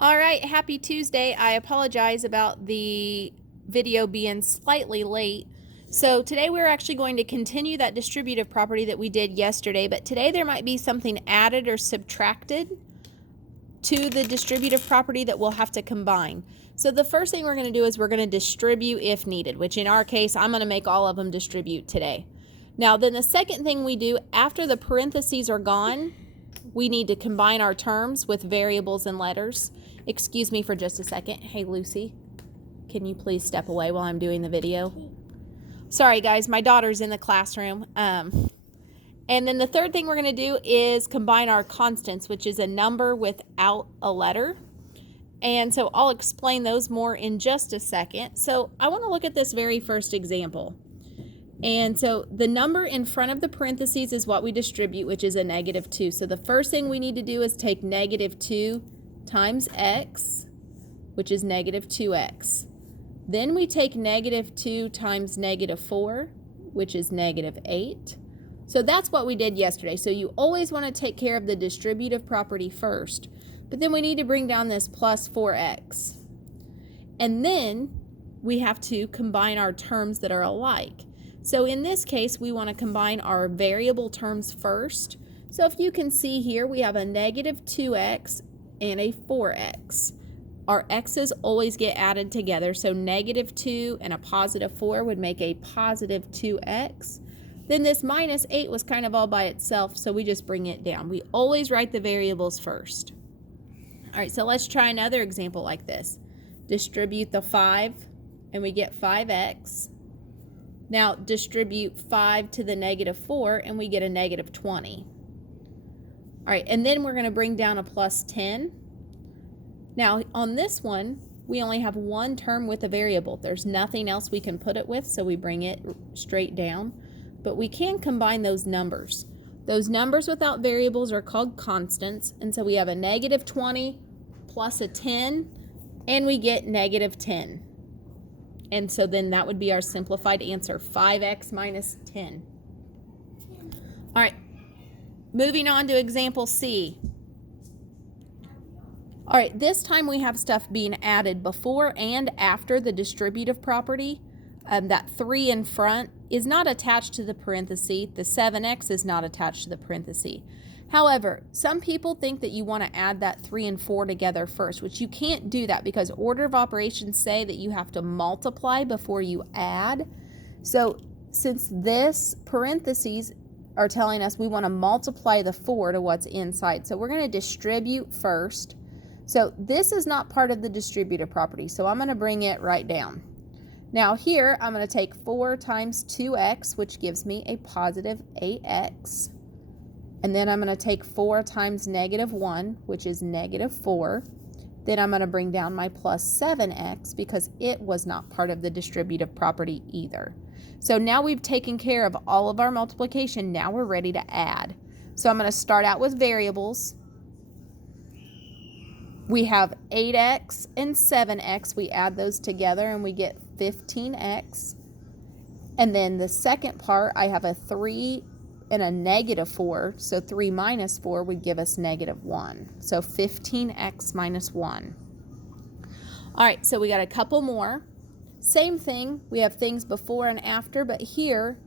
All right, happy Tuesday. I apologize about the video being slightly late. So today we're actually going to continue that distributive property that we did yesterday, but today there might be something added or subtracted to the distributive property that we'll have to combine. So the first thing we're going to do is we're going to distribute if needed, which in our case, I'm going to make all of them distribute today. Now, then the second thing we do after the parentheses are gone, we need to combine our terms with variables and letters. Excuse me for just a second. Hey, Lucy, can you please step away while I'm doing the video? Sorry, guys, my daughter's in the classroom. And then the third thing we're going to do is combine our constants, which is a number without a letter. And so I'll explain those more in just a second. So I want to look at this very first example. And so the number in front of the parentheses is what we distribute, which is a -2. So the first thing we need to do is take -2 times x, which is -2x. Then we take -2 times -4, which is -8. So that's what we did yesterday. So you always want to take care of the distributive property first. But then we need to bring down this plus 4x. And then we have to combine our terms that are alike. So in this case, we want to combine our variable terms first. So if you can see here, we have a -2x and a 4x. Our x's always get added together. So -2 and a +4 would make a +2x. Then this -8 was kind of all by itself, so we just bring it down. We always write the variables first. All right, so let's try another example like this. Distribute the 5, and we get 5x. Now distribute 5 to the -4, and we get a -20. All right, and then we're going to bring down a +10. Now on this one, we only have one term with a variable. There's nothing else we can put it with, so we bring it straight down. But we can combine those numbers. Those numbers without variables are called constants, and so we have a -20 plus a 10, and we get -10. And so then that would be our simplified answer, 5x minus 10. All right, moving on to example C. All right, this time we have stuff being added before and after the distributive property. That 3 in front is not attached to the parenthesis. The 7x is not attached to the parenthesis. However, some people think that you want to add that 3 and 4 together first, which you can't do that because order of operations say that you have to multiply before you add. So since this parentheses are telling us we want to multiply the 4 to what's inside, so we're going to distribute first. So this is not part of the distributive property, so I'm going to bring it right down. Now here, I'm going to take 4 times 2x, which gives me a +8x. And then I'm going to take 4 times -1, which is -4. Then I'm going to bring down my +7x because it was not part of the distributive property either. So now we've taken care of all of our multiplication. Now we're ready to add. So I'm going to start out with variables. We have 8x and 7x. We add those together and we get 15x. And then the second part, I have a 3 and a -4. So 3 minus 4 would give us -1. So 15x minus 1. All right, so we got a couple more. Same thing. We have things before and after, but here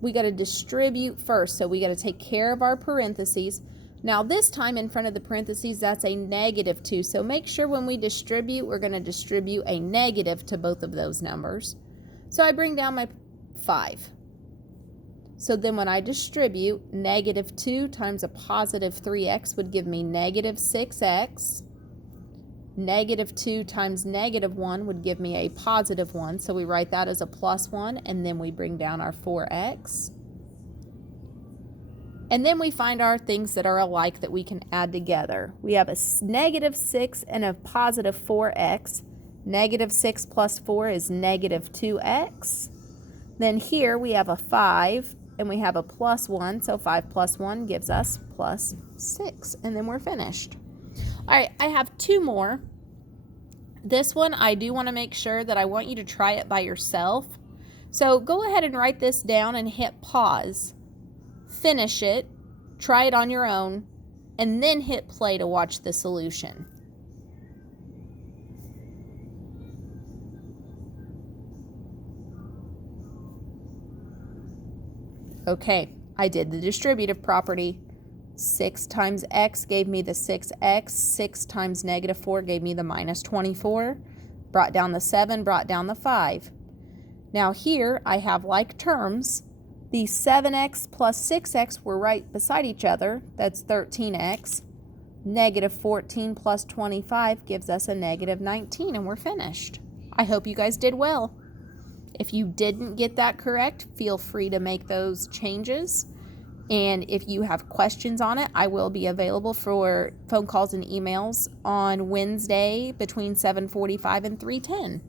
we got to distribute first. So we got to take care of our parentheses. Now this time in front of the parentheses, that's a -2. So make sure when we distribute, we're going to distribute a negative to both of those numbers. So I bring down my 5. So then when I distribute, -2 times a +3x would give me -6x. -2 times -1 would give me a +1. So we write that as a +1, and then we bring down our 4x. And then we find our things that are alike that we can add together. We have a -6 and a +4x. -6 plus 4 is -2x. Then here we have a 5 and we have a +1. So 5 plus 1 gives us +6. And then we're finished. All right, I have 2 more. This one, I do want to make sure that I want you to try it by yourself. So go ahead and write this down and hit pause. Finish it, try it on your own, and then hit play to watch the solution. Okay, I did the distributive property. 6 times x gave me the 6x. 6 times negative 4 gave me the minus 24. Brought down the 7, brought down the 5. Now here I have like terms. The 7x plus 6x were right beside each other. That's 13x. Negative 14 plus 25 gives us a negative 19, and we're finished. I hope you guys did well. If you didn't get that correct, feel free to make those changes. And if you have questions on it, I will be available for phone calls and emails on Wednesday between 7:45 and 3:10.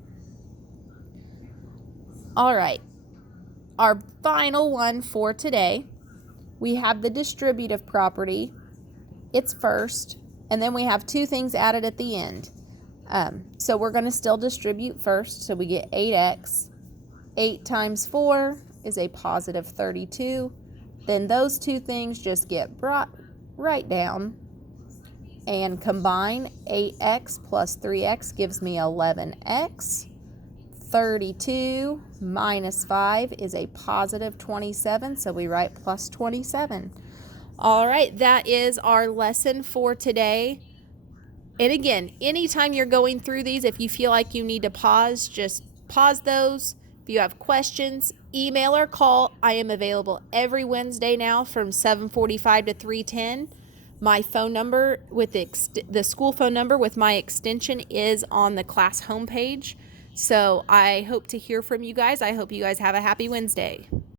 All right, our final one for today, we have the distributive property. It's first, and then we have two things added at the end. So we're going to still distribute first, so we get 8x. 8 times 4 is a positive 32. Then those two things just get brought right down and combine. 8x plus 3x gives me 11x. 32 minus 5 is a positive 27, so we write plus 27. All right, that is our lesson for today. And again, anytime you're going through these, if you feel like you need to pause, just pause those. If you have questions, email or call. I am available every Wednesday now from 7:45 to 3:10. My phone number with the school phone number with my extension is on the class homepage. So I hope to hear from you guys. I hope you guys have a happy Wednesday.